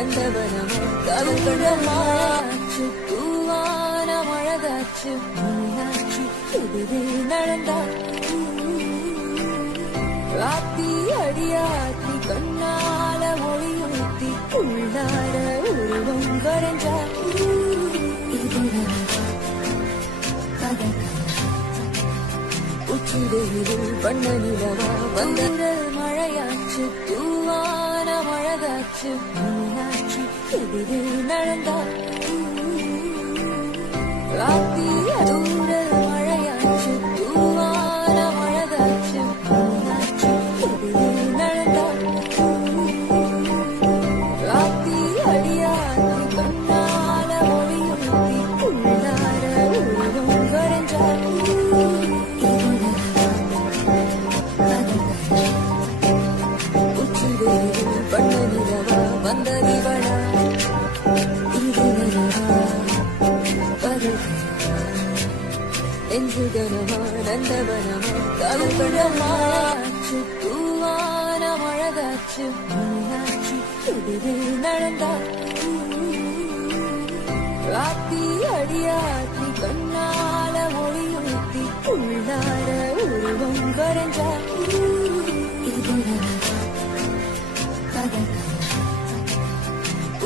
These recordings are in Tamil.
நந்தவனமா கவிழ்கடமாச்சு தூவான மழகாச்சு மீனாட்சி எதிரே நடந்தா ராத்தி அடியாத்தி கண்ணால மொழியூத்தி உள்ளார உருவம் வரைஞ்சா உச்சிதேவில் பண்ண நிலவா வந்த மழையாச்சு தூவான மழகாச்சு மீனாட்சி எதிரே நடந்தா ராத்தி தூர மழையாச்சு தூவான மழகாச்சு மீனாட்சி எதிரே நடந்தா ராத்தி அடியாத்தி கண்ணால மொழியூத்தி உள்ளார உருவம் வரைஞ்சா பண்ண நிலவா வந்த நிவளா இது நெஞ்சுகனமா நந்தவனமா கவிழ்கடமாச்சு தூவான மழகாச்சு மீனாட்சி எதிரே நடந்தா ராத்தி அடியாத்தி கண்ணால மொழியூத்தி உள்ளார உருவம் வரைஞ்சா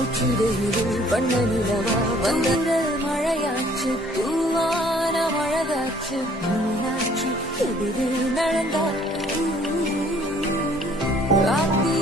உச்சிதேவில் பண்ண நிலவா வந்த மழையாச்சு தூவான மழகாச்சு மீனாட்சி எதிரே நடந்தா ராத்தி